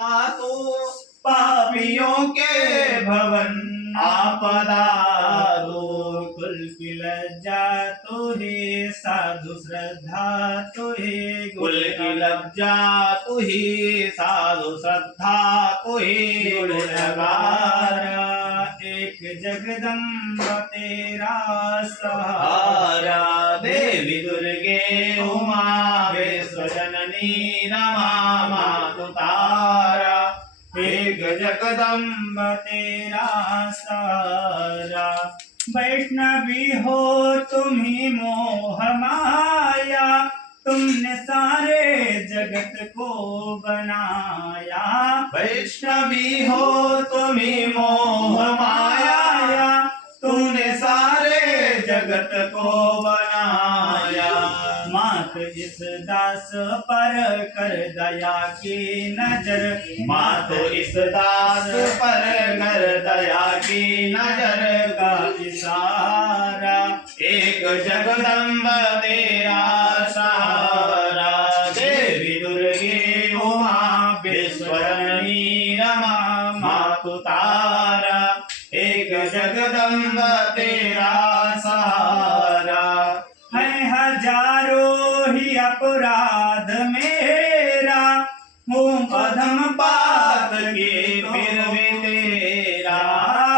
तो पापियों के भवन आपदा दो। कुल की लज्जा तो ही साधु श्रद्धा तो ही कुल की लज्जा तू ही साधु श्रद्धा तू ही गुणगारा। एक जगदम्ब तेरा सहारा देवी दुर्गे उमा विश्व जननी रमा मातु तारा। एक जगदम्ब तेरा सहारा। वैष्णवी हो तुम्ही मोह माया, तुमने सारे जगत को बनाया। वैष्णवी हो तुम्ही मोह माया, तुमने सारे जगत को बनाया। मात इस दास पर कर दया की नजर, मात इस दास पर कर दया की नजर का इशारा। एक जगदम्ब तेरा सहारा देवी दुर्गे उमा विश्वरणी रमा मातु तारा। एक जगदम्ब तेरा सहारा। है हजारों ही अपराध मेरा, हूँ अधम पात के फिर भी तेरा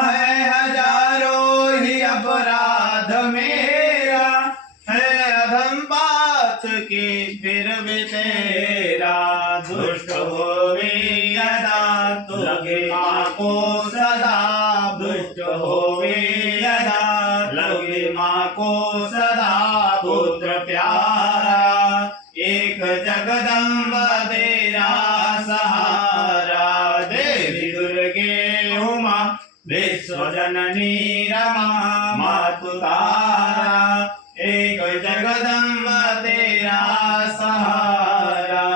है हजारों ही अपराध मेरा। है अधम पात के फिर भी तेरा। दुष्ट होवे यदा तो लगे माँ को सदा। दुष्ट होवे यदा लगे माँ को सदा पुत्र प्यारा। एक जगदम्ब तेरा सहारा देवी दुर्गे उमा विश्व जननी रमा मातु तारा। एक जगदम्ब तेरा सहारा।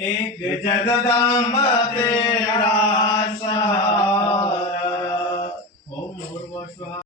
एक जगदम्ब तेरा